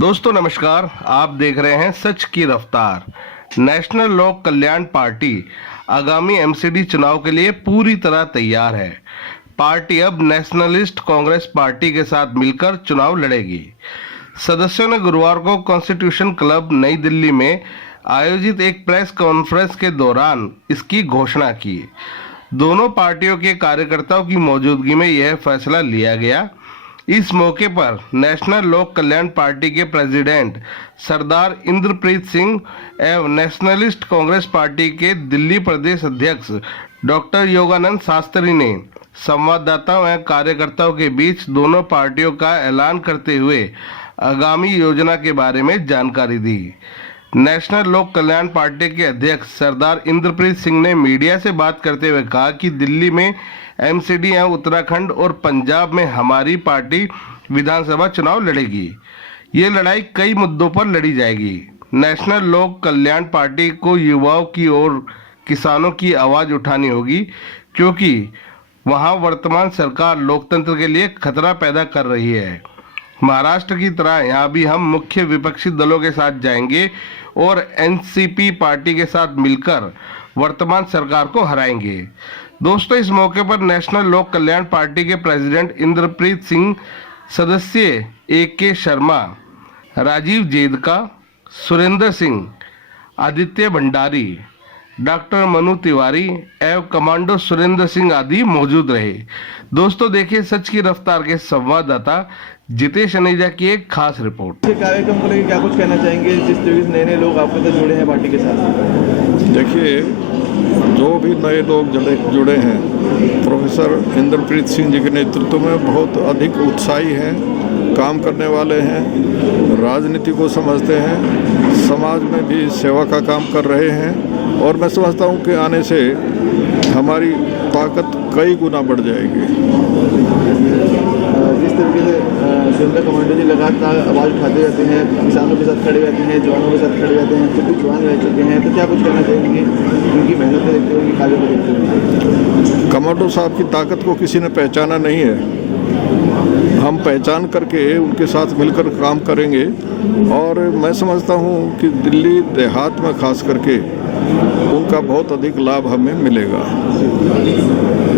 दोस्तों नमस्कार, आप देख रहे हैं सच की रफ्तार। नेशनल लोक कल्याण पार्टी आगामी एमसीडी चुनाव के लिए पूरी तरह तैयार है। पार्टी अब नेशनलिस्ट कांग्रेस पार्टी के साथ मिलकर चुनाव लड़ेगी। सदस्यों ने गुरुवार को कॉन्स्टिट्यूशन क्लब नई दिल्ली में आयोजित एक प्रेस कॉन्फ्रेंस के दौरान इसकी घोषणा की। दोनों पार्टियों के कार्यकर्ताओं की मौजूदगी में यह फैसला लिया गया। इस मौके पर नेशनल लोक कल्याण पार्टी के प्रेसिडेंट सरदार इंद्रप्रीत सिंह एवं नेशनलिस्ट कांग्रेस पार्टी के दिल्ली प्रदेश अध्यक्ष डॉक्टर योगानंद शास्त्री ने संवाददाताओं एवं कार्यकर्ताओं के बीच दोनों पार्टियों का ऐलान करते हुए आगामी योजना के बारे में जानकारी दी। नेशनल लोक कल्याण पार्टी के अध्यक्ष सरदार इंद्रप्रीत सिंह ने मीडिया से बात करते हुए कहा कि दिल्ली में एमसीडी एवं उत्तराखंड और पंजाब में हमारी पार्टी विधानसभा चुनाव लड़ेगी। ये लड़ाई कई मुद्दों पर लड़ी जाएगी। नेशनल लोक कल्याण पार्टी को युवाओं की और किसानों की आवाज़ उठानी होगी, क्योंकि वहाँ वर्तमान सरकार लोकतंत्र के लिए खतरा पैदा कर रही है। महाराष्ट्र की तरह यहाँ भी हम मुख्य विपक्षी दलों के साथ जाएंगे और एनसीपी पार्टी के साथ मिलकर वर्तमान सरकार को हराएंगे। दोस्तों, इस मौके पर नेशनल लोक कल्याण पार्टी के प्रेसिडेंट इंद्रप्रीत सिंह, सदस्य AK शर्मा, राजीव जेदका, सुरेंद्र सिंह, आदित्य भंडारी, डॉक्टर मनु तिवारी एवं कमांडो सुरेंद्र सिंह आदि मौजूद रहे। दोस्तों, देखिए सच की रफ्तार के संवाददाता जितेश अनेजा की एक खास रिपोर्ट। कार्यक्रम को लेकर क्या कुछ कहना चाहेंगे, जिस तरीके से नए लोग आपके साथ जुड़े हैं पार्टी के साथ? देखिए, जो भी नए लोग जुड़े हैं, प्रोफेसर इंद्रप्रीत सिंह जी के नेतृत्व में बहुत अधिक उत्साही हैं, काम करने वाले हैं, राजनीति को समझते हैं, समाज में भी सेवा का काम कर रहे हैं और मैं समझता हूं कि आने से हमारी ताकत कई गुना बढ़ जाएगी। जिस तरीके से सुरेंद्र कमांडो जी लगातार आवाज़ उठाते रहते हैं, किसानों के साथ खड़े रहते हैं, जवानों के साथ खड़े रहते हैं, खुद भी जवान रह चुके हैं, तो क्या कुछ कहना चाहेंगे उनकी मेहनत को देखते हुए, उनकी कार्यों को देखते हुए? कमांडो साहब की ताकत को किसी ने पहचाना नहीं है। हम पहचान करके उनके साथ मिलकर काम करेंगे और मैं समझता हूं कि दिल्ली देहात में खास करके उनका बहुत अधिक लाभ हमें मिलेगा।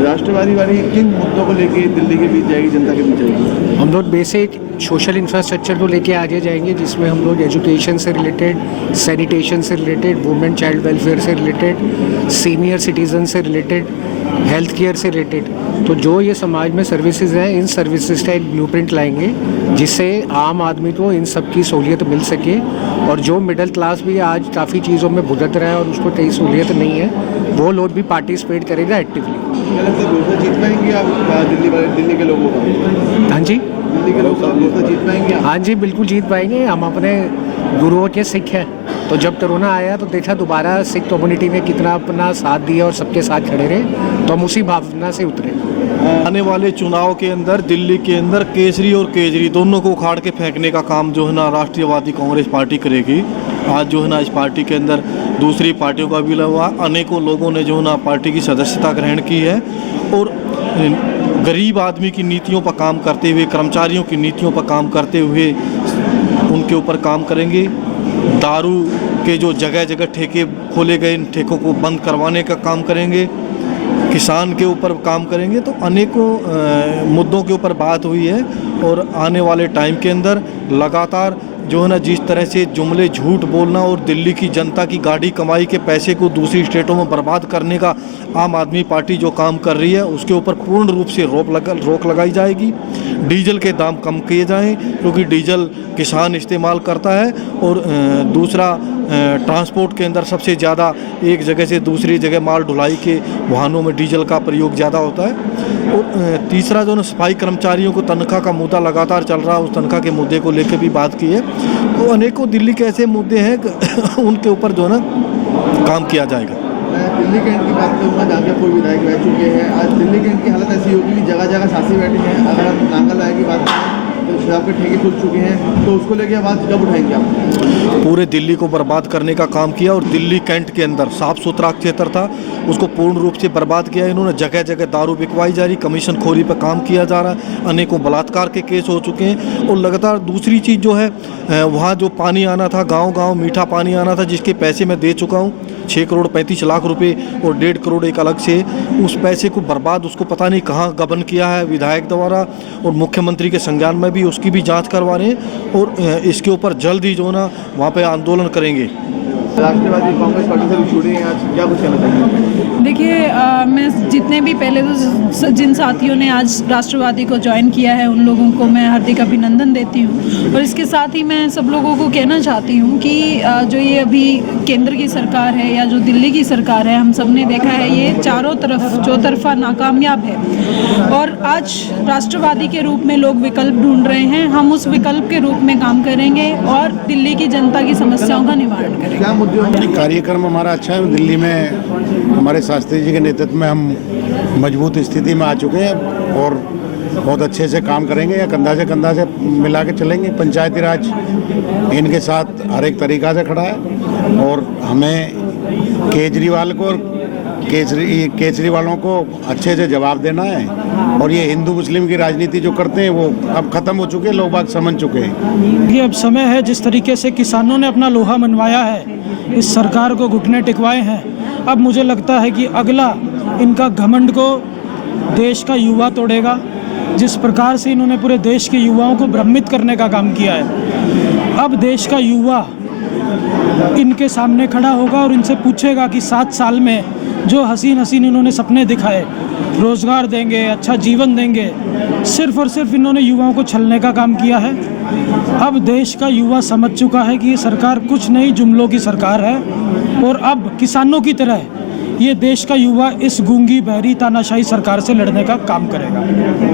राष्ट्रवादी वाली किन मुद्दों को लेके दिल्ली के बीच जाएगी, जनता के बीच जाएगी? हम लोग बेसिक सोशल इंफ्रास्ट्रक्चर को लेके आगे जाएंगे, जिसमें हम लोग एजुकेशन से रिलेटेड, सैनिटेशन से रिलेटेड, वुमेन चाइल्ड वेलफेयर से रिलेटेड, सीनियर सिटीजन से रिलेटेड, हेल्थ केयर से रिलेटेड, तो जो ये समाज में सर्विसेज हैं, इन सर्विसेज का एक ब्लूप्रिंट लाएंगे जिससे आम आदमी को इन सब की सहूलियत मिल सके। और जो मिडिल क्लास भी आज काफ़ी चीज़ों में भुगत रहा है और उसको कई सहूलियत नहीं है, वो लोग भी पार्टिसिपेट करेगा एक्टिवली। क्या लगता है भरोसा जीत पाएंगे आप दिल्ली के लोगों का? हाँ जी, दिल्ली के लोग भरोसा जीत पाएंगे? हाँ जी, बिल्कुल जीत पाएंगे। हम अपने गुरुओं के सिख हैं, तो जब कोरोना आया तो देखा दोबारा सिख कम्युनिटी ने कितना अपना साथ दिया और सबके साथ खड़े रहे, तो हम उसी भावना से उतरे। आने वाले चुनाव के अंदर दिल्ली के अंदर केसरी और केजरी दोनों को उखाड़ के फेंकने का काम जो है ना राष्ट्रीयवादी कांग्रेस पार्टी करेगी। आज जो है ना इस पार्टी के अंदर दूसरी पार्टियों का विलय हुआ, अनेकों लोगों ने जो है ना पार्टी की सदस्यता ग्रहण की है और गरीब आदमी की नीतियों पर काम करते हुए, कर्मचारियों की नीतियों पर काम करते हुए उनके ऊपर काम करेंगे। दारू के जो जगह जगह ठेके खोले गए, इन ठेकों को बंद करवाने का काम करेंगे। किसान के ऊपर काम करेंगे। तो अनेकों मुद्दों के ऊपर बात हुई है और आने वाले टाइम के अंदर लगातार जो है ना जिस तरह से जुमले झूठ बोलना और दिल्ली की जनता की गाड़ी कमाई के पैसे को दूसरी स्टेटों में बर्बाद करने का आम आदमी पार्टी जो काम कर रही है, उसके ऊपर पूर्ण रूप से रोक लगाई जाएगी। डीजल के दाम कम किए जाएं, क्योंकि डीजल किसान इस्तेमाल करता है और दूसरा ट्रांसपोर्ट के अंदर सबसे ज़्यादा एक जगह से दूसरी जगह माल ढुलाई के वाहनों में डीजल का प्रयोग ज़्यादा होता है। और तीसरा जो ना सफाई कर्मचारियों को तनख्वाह का मुद्दा लगातार चल रहा है, उस तनख्वाह के मुद्दे को लेकर भी बात की है। तो अनेकों दिल्ली के ऐसे मुद्दे हैं उनके ऊपर जो ना काम किया जाएगा। मैं दिल्ली कैंट की बात करूँगा, जहाँ के पूर्व विधायक रह चुके हैं। आज दिल्ली कैंट की हालत ऐसी होगी कि जगह जगह साथी बैठे हैं। अगर हम नांगल राय की बात करें शराब के ठेके खुल चुके हैं, तो उसको लेके आवाज़ कब उठाएंगे आप? पूरे दिल्ली को बर्बाद करने का काम किया और दिल्ली कैंट के अंदर साफ सुथरा क्षेत्र था, उसको पूर्ण रूप से बर्बाद किया इन्होंने। जगह जगह दारू बिकवाई जा रही, कमीशन खोरी पर काम किया जा रहा है, अनेकों बलात्कार के केस हो चुके हैं। और लगातार दूसरी चीज़ जो है, वहाँ जो पानी आना था, गांव-गांव मीठा पानी आना था, जिसके पैसे मैं दे चुका हूँ 6 करोड़ 35 लाख रुपए और 1.5 करोड़ एक अलग से, उस पैसे को बर्बाद, उसको पता नहीं कहाँ गबन किया है विधायक द्वारा, और मुख्यमंत्री के संज्ञान में भी उसकी भी जांच करवा रहे हैं। और इसके ऊपर जल्द ही जो ना वहाँ पे आंदोलन करेंगे। राष्ट्रवादी कांग्रेस पार्टी से जुड़ी हैं आज, क्या कुछ कहना चाहेंगे? देखिए, मैं जितने भी पहले तो जिन साथियों ने आज राष्ट्रवादी को ज्वाइन किया है उन लोगों को मैं हार्दिक अभिनंदन देती हूँ। और इसके साथ ही मैं सब लोगों को कहना चाहती हूँ कि जो ये अभी केंद्र की सरकार है या जो दिल्ली की सरकार है, हम सब ने देखा है ये चारों तरफ चौतरफा नाकामयाब है। और आज राष्ट्रवादी के रूप में लोग विकल्प ढूंढ रहे हैं, हम उस विकल्प के रूप में काम करेंगे और दिल्ली की जनता की समस्याओं का निवारण करेंगे। क्या मुद्दे होंगे? कार्यक्रम हमारा अच्छा है। दिल्ली में हमारे शास्त्री जी के नेतृत्व में हम मजबूत स्थिति में आ चुके हैं और बहुत अच्छे से काम करेंगे, या कंधा से मिला के चलेंगे। पंचायती राज इनके साथ हर एक तरीका से खड़ा है और हमें केजरीवाल को केजरीवालों को अच्छे से जवाब देना है। और ये हिंदू मुस्लिम की राजनीति जो करते हैं वो अब ख़त्म हो चुके हैं, लोग बाग समझ चुके हैं। ये अब समय है, जिस तरीके से किसानों ने अपना लोहा मनवाया है, इस सरकार को घुटने टिकवाए हैं, अब मुझे लगता है कि अगला इनका घमंड को देश का युवा तोड़ेगा। जिस प्रकार से इन्होंने पूरे देश के युवाओं को भ्रमित करने का काम किया है, अब देश का युवा इनके सामने खड़ा होगा और इनसे पूछेगा कि 7 साल में जो हसीन इन्होंने सपने दिखाए, रोज़गार देंगे, अच्छा जीवन देंगे, सिर्फ और सिर्फ इन्होंने युवाओं को छलने का काम किया है। अब देश का युवा समझ चुका है कि ये सरकार कुछ नहीं जुमलों की सरकार है और अब किसानों की तरह ये देश का युवा इस गूंगी बहरी तानाशाही सरकार से लड़ने का काम करेगा।